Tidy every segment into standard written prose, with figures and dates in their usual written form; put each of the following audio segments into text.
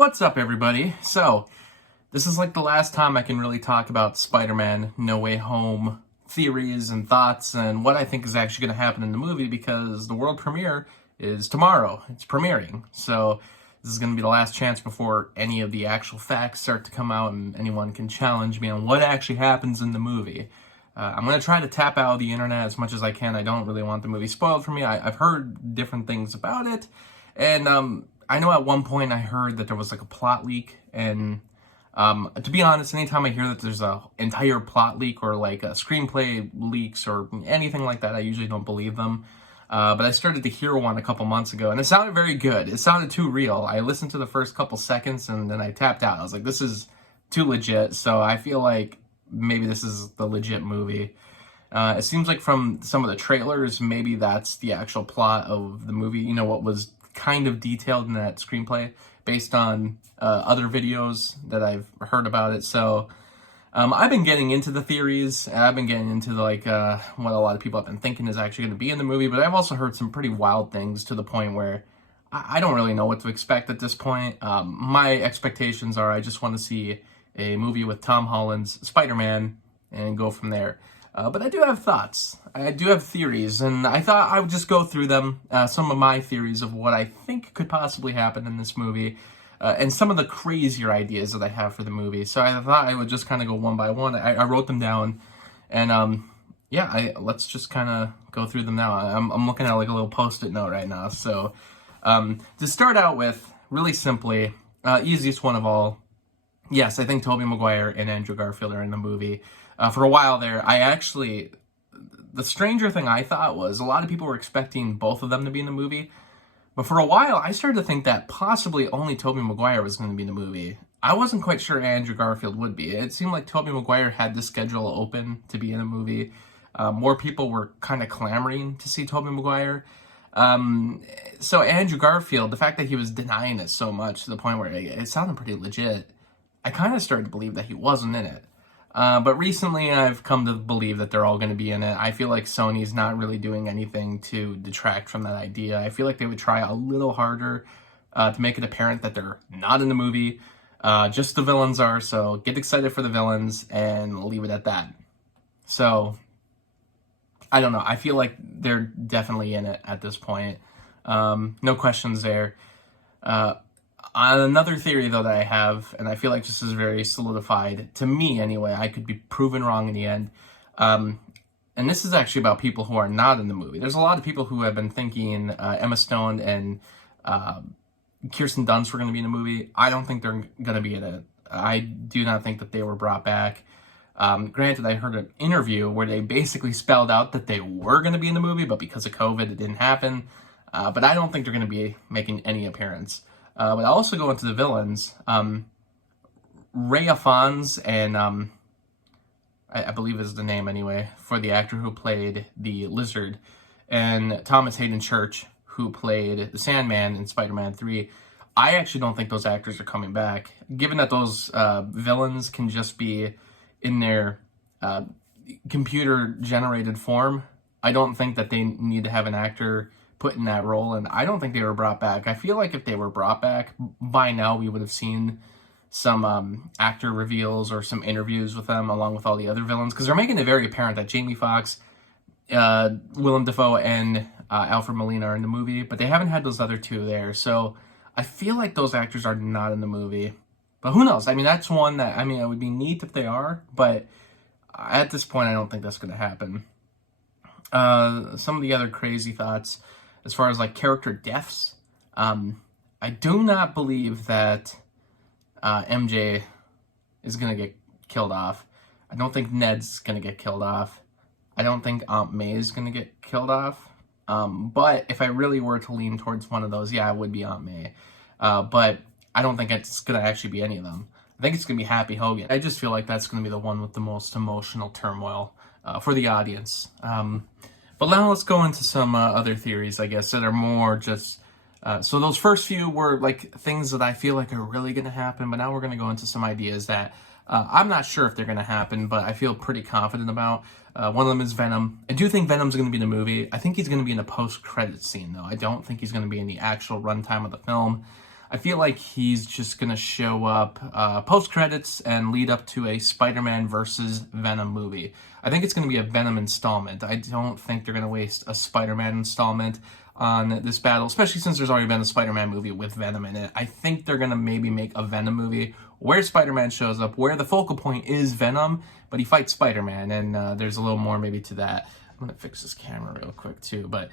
What's up, everybody? So, this is like the last time I can really talk about Spider-Man No Way Home theories and thoughts and what I think is actually going to happen in the movie, because the world premiere is tomorrow. It's premiering. So, this is going to be the last chance before any of the actual facts start to come out and anyone can challenge me on what actually happens in the movie. I'm going to try to tap out of the internet as much as I can. I don't really want the movie spoiled for me. I've heard different things about it, and I know at one point I heard that there was like a plot leak, and to be honest, anytime I hear that there's an entire plot leak or like a screenplay leaks or anything like that, I usually don't believe them. But I started to hear one a couple months ago, and it sounded very good. It sounded too real. I listened to the first couple seconds, and then I tapped out. I was like, this is too legit, so I feel like maybe this is the legit movie. It seems like from some of the trailers, maybe that's the actual plot of the movie. You know, what was kind of detailed in that screenplay based on other videos that I've heard about it. So I've been getting into the theories. I've been getting into what a lot of people have been thinking is actually going to be in the movie, but I've also heard some pretty wild things to the point where I don't really know what to expect at this point. My expectations are I just want to see a movie with Tom Holland's Spider-Man and go from there. But I do have thoughts. I do have theories, and I thought I would just go through them, some of my theories of what I think could possibly happen in this movie, and some of the crazier ideas that I have for the movie. So I thought I would just kind of go one by one. I wrote them down, and let's just kind of go through them now. I'm looking at like a little Post-it note right now. So to start out with, really simply, easiest one of all, yes, I think Toby Mcguire and Andrew Garfield are in the movie. For a while there, the stranger thing I thought was a lot of people were expecting both of them to be in the movie. But for a while, I started to think that possibly only Toby Mcguire was going to be in the movie. I wasn't quite sure Andrew Garfield would be. It seemed like Toby Mcguire had the schedule open to be in the movie. More people were kind of clamoring to see Toby Mcguire. So Andrew Garfield, the fact that he was denying it so much to the point where it sounded pretty legit, I kind of started to believe that he wasn't in it. But recently I've come to believe that they're all going to be in it. I feel like Sony's not really doing anything to detract from that idea. I feel like they would try a little harder to make it apparent that they're not in the movie. Just the villains are, so get excited for the villains and leave it at that. So, I don't know. I feel like they're definitely in it at this point. No questions there. Another theory, though, that I have, and I feel like this is very solidified, to me anyway, I could be proven wrong in the end, and this is actually about people who are not in the movie. There's a lot of people who have been thinking Emma Stone and Kirsten Dunst were going to be in the movie. I don't think they're going to be in it. I do not think that they were brought back. Granted, I heard an interview where they basically spelled out that they were going to be in the movie, but because of COVID, it didn't happen. But I don't think they're going to be making any appearance. But I'll also go into the villains. Ray Afons and I believe is the name anyway, for the actor who played the Lizard, and Thomas Hayden Church, who played the Sandman in Spider-Man 3. I actually don't think those actors are coming back. Given that those villains can just be in their computer-generated form, I don't think that they need to have an actor put in that role, and I don't think they were brought back. I feel like if they were brought back, by now we would have seen some actor reveals or some interviews with them along with all the other villains, because they're making it very apparent that Jamie Foxx, Willem Dafoe, and Alfred Molina are in the movie, but they haven't had those other two there, so I feel like those actors are not in the movie. But who knows? I mean, that's one that, it would be neat if they are, but at this point, I don't think that's going to happen. Some of the other crazy thoughts, as far as like character deaths, I do not believe that MJ is going to get killed off. I don't think Ned's going to get killed off. I don't think Aunt May is going to get killed off. But if I really were to lean towards one of those, yeah, it would be Aunt May. But I don't think it's going to actually be any of them. I think it's going to be Happy Hogan. I just feel like that's going to be the one with the most emotional turmoil for the audience. But now let's go into some other theories, I guess, that are more just... so those first few were like things that I feel like are really going to happen, but now we're going to go into some ideas that I'm not sure if they're going to happen, but I feel pretty confident about. One of them is Venom. I do think Venom's going to be in the movie. I think he's going to be in a post-credit scene, though. I don't think he's going to be in the actual runtime of the film. I feel like he's just going to show up post-credits and lead up to a Spider-Man versus Venom movie. I think it's going to be a Venom installment. I don't think they're going to waste a Spider-Man installment on this battle, especially since there's already been a Spider-Man movie with Venom in it. I think they're going to maybe make a Venom movie where Spider-Man shows up, where the focal point is Venom, but he fights Spider-Man, and there's a little more maybe to that. I'm going to fix this camera real quick, too, but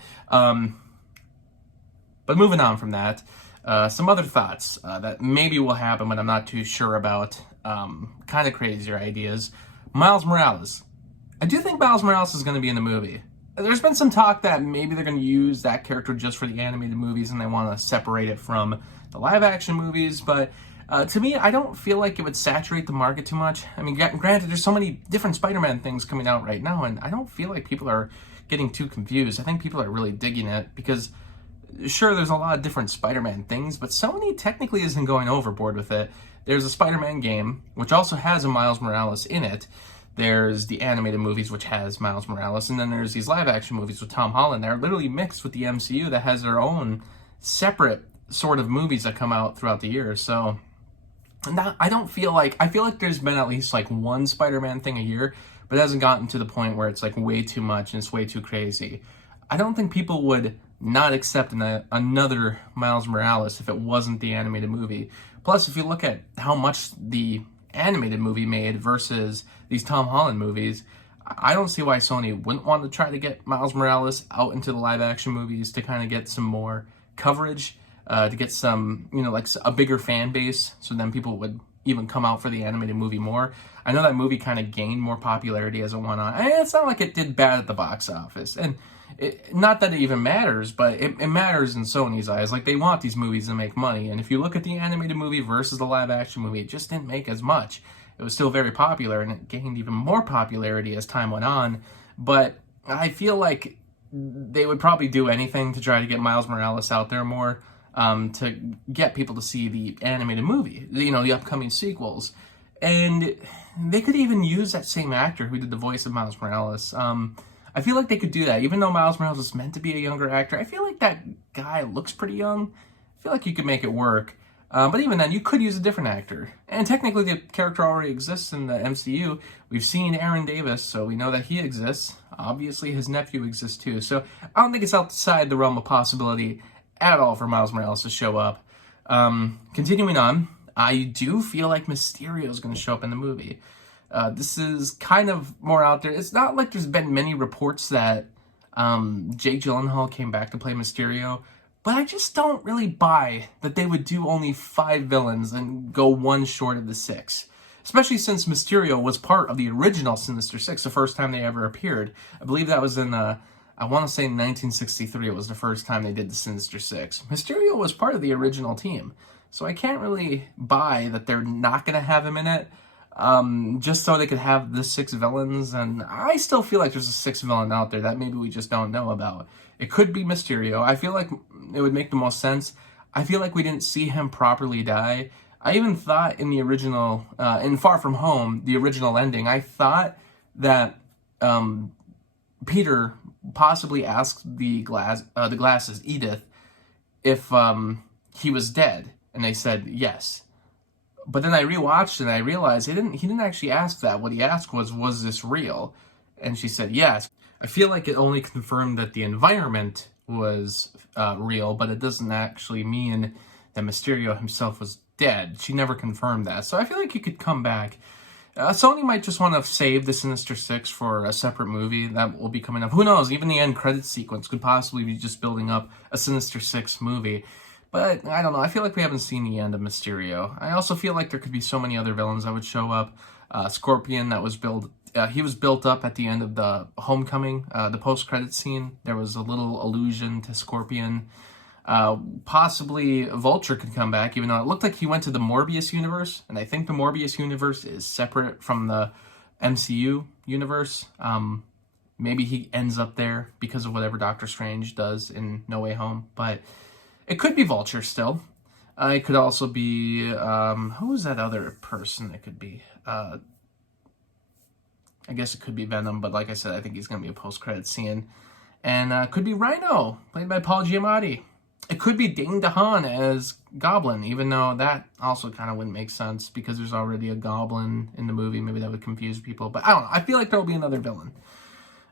moving on from that, some other thoughts that maybe will happen, but I'm not too sure about. Kind of crazier ideas. Miles Morales. I do think Miles Morales is going to be in the movie. There's been some talk that maybe they're going to use that character just for the animated movies and they want to separate it from the live-action movies, but to me, I don't feel like it would saturate the market too much. I mean, granted, there's so many different Spider-Man things coming out right now, and I don't feel like people are getting too confused. I think people are really digging it because sure, there's a lot of different Spider-Man things, but Sony technically isn't going overboard with it. There's a Spider-Man game, which also has a Miles Morales in it. There's the animated movies, which has Miles Morales, and then there's these live-action movies with Tom Holland. They're literally mixed with the MCU that has their own separate sort of movies that come out throughout the year. So, I feel like there's been at least like one Spider-Man thing a year, but it hasn't gotten to the point where it's like way too much and it's way too crazy. I don't think people would not accept another Miles Morales if it wasn't the animated movie. Plus, if you look at how much the animated movie made versus these Tom Holland movies, I don't see why Sony wouldn't want to try to get Miles Morales out into the live-action movies to kind of get some more coverage, to get some, like a bigger fan base, so then people would even come out for the animated movie more. I know that movie kind of gained more popularity as it went on. And it's not like it did bad at the box office. And not that it even matters, but it matters in Sony's eyes. Like, they want these movies to make money. And if you look at the animated movie versus the live-action movie, it just didn't make as much. It was still very popular, and it gained even more popularity as time went on. But I feel like they would probably do anything to try to get Miles Morales out there more, to get people to see the animated movie, the upcoming sequels. And they could even use that same actor who did the voice of Miles Morales. I feel like they could do that. Even though Miles Morales is meant to be a younger actor, I feel like that guy looks pretty young. I feel like you could make it work. But even then, you could use a different actor. And technically, the character already exists in the MCU. We've seen Aaron Davis, so we know that he exists. Obviously, his nephew exists too. So I don't think it's outside the realm of possibility at all for Miles Morales to show up. Continuing on, I do feel like Mysterio is going to show up in the movie. This is kind of more out there. It's not like there's been many reports that Jake Gyllenhaal came back to play Mysterio, but I just don't really buy that they would do only 5 villains and go one short of the 6. Especially since Mysterio was part of the original Sinister Six, the first time they ever appeared. I believe that was in, I want to say 1963 was the first time they did the Sinister Six. Mysterio was part of the original team, so I can't really buy that they're not going to have him in it. Just so they could have the 6 villains, and I still feel like there's a 6th villain out there that maybe we just don't know about. It could be Mysterio. I feel like it would make the most sense. I feel like we didn't see him properly die. I even thought in the original, in Far From Home, the original ending, I thought that Peter possibly asked the glasses, Edith, if he was dead, and they said yes. But then I rewatched and I realized he didn't actually ask that. What he asked was this real? And she said yes. I feel like it only confirmed that the environment was real, but it doesn't actually mean that Mysterio himself was dead. She never confirmed that. So I feel like he could come back. Sony might just want to save the Sinister Six for a separate movie that will be coming up. Who knows? Even the end credits sequence could possibly be just building up a Sinister Six movie. But I don't know. I feel like we haven't seen the end of Mysterio. I also feel like there could be so many other villains that would show up. Scorpion, he was built up at the end of the Homecoming, the post-credit scene. There was a little allusion to Scorpion. Possibly Vulture could come back, even though it looked like he went to the Morbius universe, and I think the Morbius universe is separate from the MCU universe. Maybe he ends up there because of whatever Doctor Strange does in No Way Home, but it could be Vulture still. It could also be, who is that other person it could be? I guess it could be Venom, but like I said, I think he's going to be a post-credit scene. And could be Rhino, played by Paul Giamatti. It could be Dane DeHaan as Goblin, even though that also kind of wouldn't make sense because there's already a Goblin in the movie. Maybe that would confuse people. But I don't know. I feel like there'll be another villain.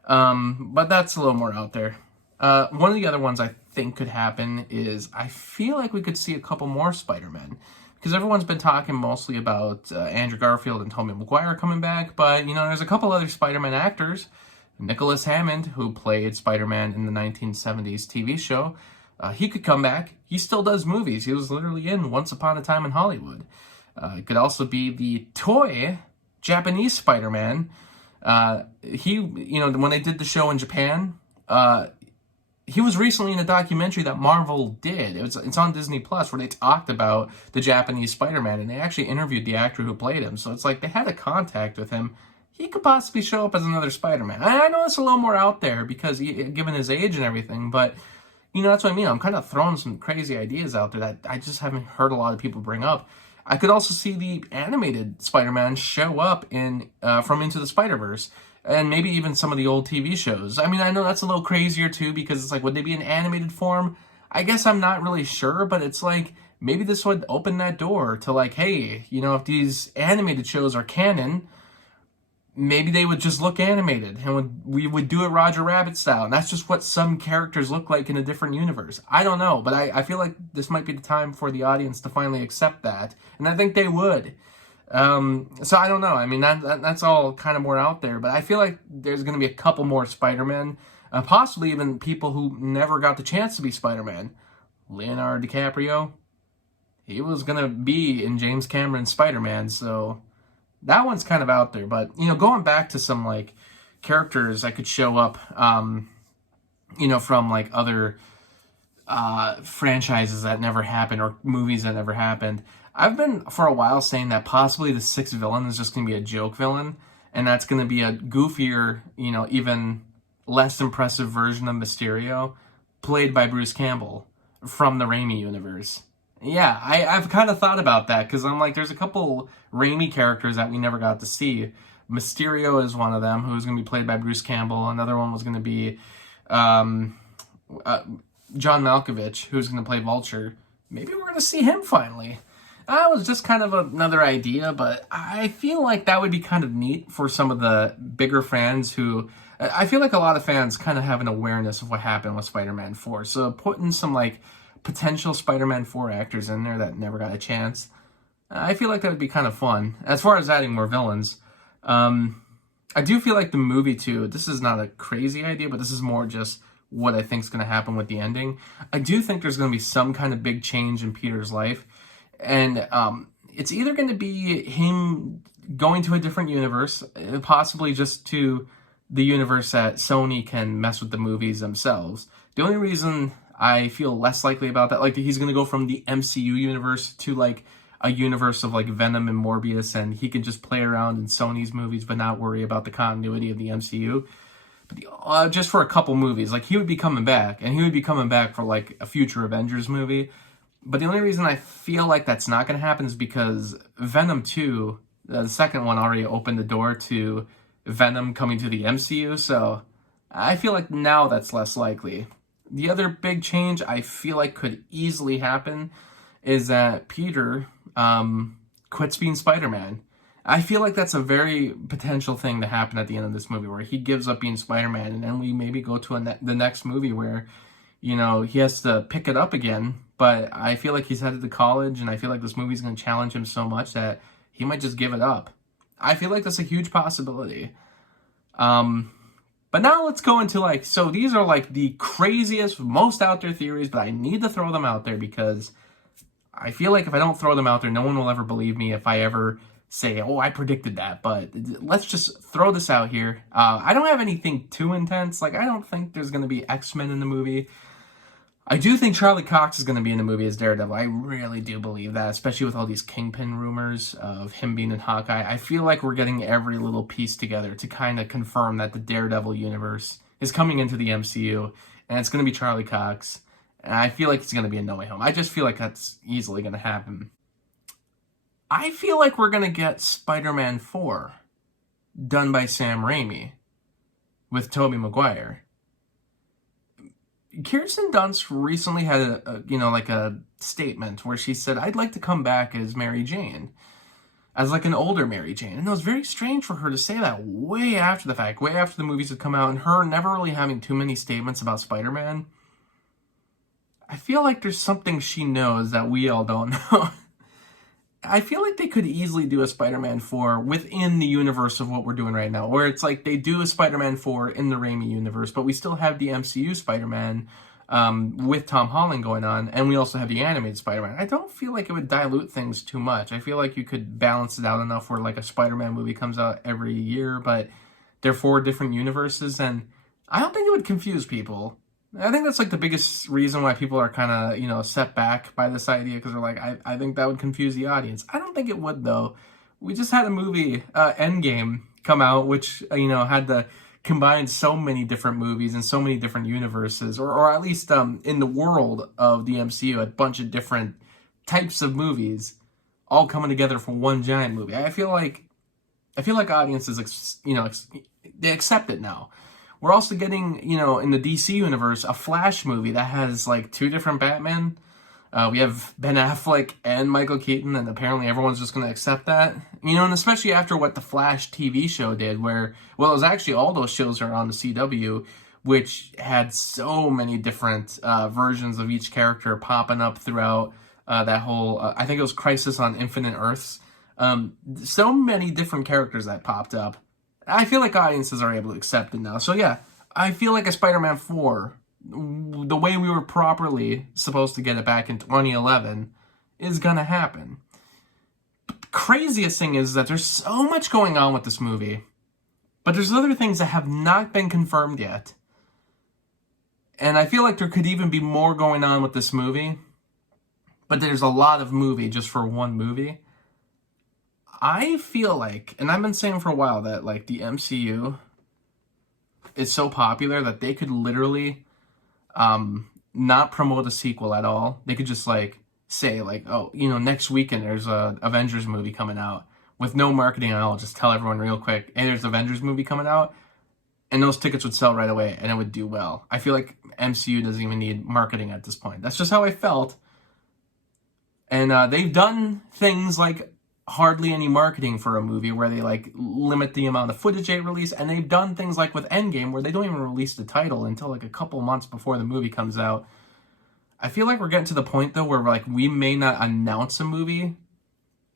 But that's a little more out there. One of the other ones I think could happen is I feel like we could see a couple more Spider-Men. Because everyone's been talking mostly about Andrew Garfield and Toby Mcguire coming back. But, there's a couple other Spider-Man actors. Nicholas Hammond, who played Spider-Man in the 1970s TV show, he could come back. He still does movies. He was literally in Once Upon a Time in Hollywood. It could also be the toy Japanese Spider-Man. When they did the show in Japan, he was recently in a documentary that Marvel did. It's on Disney Plus where they talked about the Japanese Spider-Man, and they actually interviewed the actor who played him. So it's like they had a contact with him. He could possibly show up as another Spider-Man. I know it's a little more out there because given his age and everything, but that's what I mean. I'm kind of throwing some crazy ideas out there that I just haven't heard a lot of people bring up. I could also see the animated Spider-Man show up in from Into the Spider-Verse. And maybe even some of the old TV shows. I mean, I know that's a little crazier too, because it's like, would they be in animated form? I guess I'm not really sure, but it's like, maybe this would open that door to like, hey, if these animated shows are canon, maybe they would just look animated, and we would do it Roger Rabbit style. And that's just what some characters look like in a different universe. I don't know, but I feel like this might be the time for the audience to finally accept that. And I think they would. So I don't know. I mean, that's all kind of more out there, but I feel like there's going to be a couple more Spider-Men, possibly even people who never got the chance to be Spider-Man. Leonardo DiCaprio, he was going to be in James Cameron's Spider-Man, so that one's kind of out there. But, going back to some, like, characters that could show up, from, like, other franchises that never happened or movies that never happened. I've been, for a while, saying that possibly the sixth villain is just going to be a joke villain, and that's going to be a goofier, even less impressive version of Mysterio, played by Bruce Campbell from the Raimi universe. Yeah, I've kind of thought about that, because I'm like, there's a couple Raimi characters that we never got to see. Mysterio is one of them, who's going to be played by Bruce Campbell. Another one was going to be John Malkovich, who's going to play Vulture. Maybe we're going to see him finally. That was just kind of another idea, but I feel like that would be kind of neat for some of the bigger fans who... I feel like a lot of fans kind of have an awareness of what happened with Spider-Man 4. So putting some, like, potential Spider-Man 4 actors in there that never got a chance, I feel like that would be kind of fun. As far as adding more villains, I do feel like the movie, too, this is not a crazy idea, but this is more just what I think is going to happen with the ending. I do think there's going to be some kind of big change in Peter's life. And it's either going to be him going to a different universe, possibly just to the universe that Sony can mess with the movies themselves. The only reason I feel less likely about that, like he's going to go from the MCU universe to like a universe of like Venom and Morbius, and he can just play around in Sony's movies but not worry about the continuity of the MCU. But just for a couple movies, like he would be coming back, and he would be coming back for like a future Avengers movie. But the only reason I feel like that's not going to happen is because Venom 2, the second one, already opened the door to Venom coming to the MCU, so I feel like now that's less likely. The other big change I feel like could easily happen is that Peter quits being Spider-Man. I feel like that's a very potential thing to happen at the end of this movie, where he gives up being Spider-Man, and then we maybe go to the next movie where, he has to pick it up again. But I feel like he's headed to college, and I feel like this movie's going to challenge him so much that he might just give it up. I feel like that's a huge possibility. But now let's go into so these are like the craziest, most out there theories, but I need to throw them out there because I feel like if I don't throw them out there, no one will ever believe me if I ever say, oh, I predicted that. But let's just throw this out here. I don't have anything too intense. I don't think there's going to be X-Men in the movie. I do think Charlie Cox is going to be in the movie as Daredevil. I really do believe that, especially with all these Kingpin rumors of him being in Hawkeye. I feel like we're getting every little piece together to kind of confirm that the Daredevil universe is coming into the MCU, and it's going to be Charlie Cox. And I feel like it's going to be a No Way Home. I just feel like that's easily going to happen. I feel like we're going to get Spider-Man 4 done by Sam Raimi with Toby Mcguire. Kirsten Dunst recently had a statement where she said, "I'd like to come back as Mary Jane, as like an older Mary Jane." And it was very strange for her to say that way after the fact, way after the movies had come out, and her never really having too many statements about Spider-Man. I feel like there's something she knows that we all don't know. I feel like they could easily do a Spider-Man 4 within the universe of what we're doing right now, where it's like they do a Spider-Man 4 in the Raimi universe, but we still have the MCU Spider-Man with Tom Holland going on, and we also have the animated Spider-Man. I don't feel like it would dilute things too much. I feel like you could balance it out enough where like a Spider-Man movie comes out every year, but they're 4 different universes, and I don't think it would confuse people. I think that's like the biggest reason why people are kind of, set back by this idea, because they're like, I think that would confuse the audience. I don't think it would, though. We just had a movie, Endgame, come out, which, had to combine so many different movies and so many different universes, or at least in the world of the MCU, a bunch of different types of movies all coming together for one giant movie. I feel like audiences, they accept it now. We're also getting, in the DC universe, a Flash movie that has, like, 2 different Batman. We have Ben Affleck and Michael Keaton, and apparently everyone's just going to accept that. And especially after what the Flash TV show did, where, well, it was actually all those shows are on the CW, which had so many different versions of each character popping up throughout that whole, I think it was Crisis on Infinite Earths. So many different characters that popped up. I feel like audiences are able to accept it now. So yeah, I feel like a Spider-Man 4, the way we were properly supposed to get it back in 2011, is gonna happen. But the craziest thing is that there's so much going on with this movie, but there's other things that have not been confirmed yet. And I feel like there could even be more going on with this movie, but there's a lot of movie just for one movie. I feel like, and I've been saying for a while, that like the MCU is so popular that they could literally not promote a sequel at all. They could just like say like, oh, next weekend there's a Avengers movie coming out with no marketing at all. Just tell everyone real quick, hey, there's an Avengers movie coming out, and those tickets would sell right away and it would do well. I feel like MCU doesn't even need marketing at this point. That's just how I felt. And they've done things like hardly any marketing for a movie where they like limit the amount of footage they release, and they've done things like with Endgame where they don't even release the title until like a couple months before the movie comes out. I feel like we're getting to the point though where like we may not announce a movie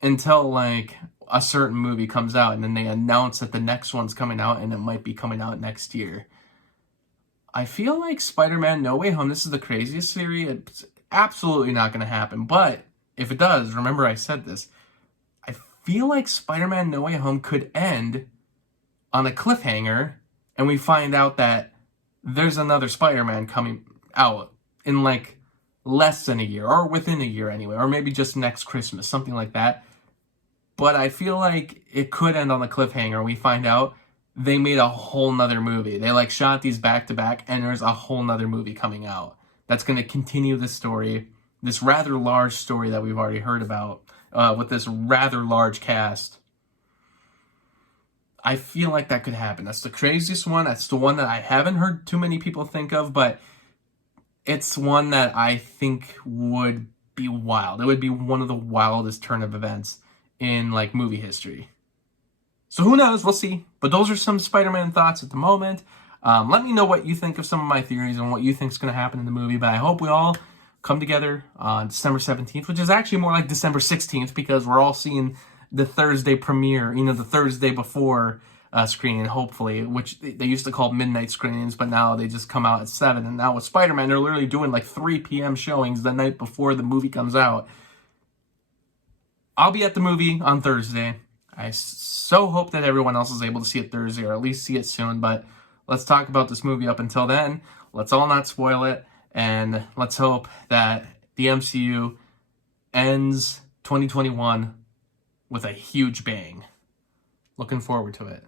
until like a certain movie comes out, and then they announce that the next one's coming out and it might be coming out next year. I feel like Spider-Man No Way Home, this is the craziest theory. It's absolutely not going to happen, but if it does, remember I said this, I feel like Spider-Man No Way Home could end on a cliffhanger, and we find out that there's another Spider-Man coming out in like less than a year, or within a year anyway, or maybe just next Christmas, something like that. But I feel like it could end on a cliffhanger. We find out they made a whole nother movie. They like shot these back to back, and there's a whole nother movie coming out that's going to continue this story, this rather large story that we've already heard about, with this rather large cast. I feel like that could happen. That's the craziest one. That's the one that I haven't heard too many people think of, but it's one that I think would be wild. It would be one of the wildest turn of events in like movie history. So who knows? We'll see. But those are some Spider-Man thoughts at the moment. Let me know what you think of some of my theories and what you think is going to happen in the movie. But I hope we all come together on December 17th, which is actually more like December 16th, because we're all seeing the Thursday premiere, the Thursday before screening, hopefully, which they used to call midnight screenings, but now they just come out at 7. And now with Spider-Man, they're literally doing like 3 p.m. showings the night before the movie comes out. I'll be at the movie on Thursday. I so hope that everyone else is able to see it Thursday, or at least see it soon, but let's talk about this movie up until then. Let's all not spoil it, and let's hope that the MCU ends 2021 with a huge bang. Looking forward to it.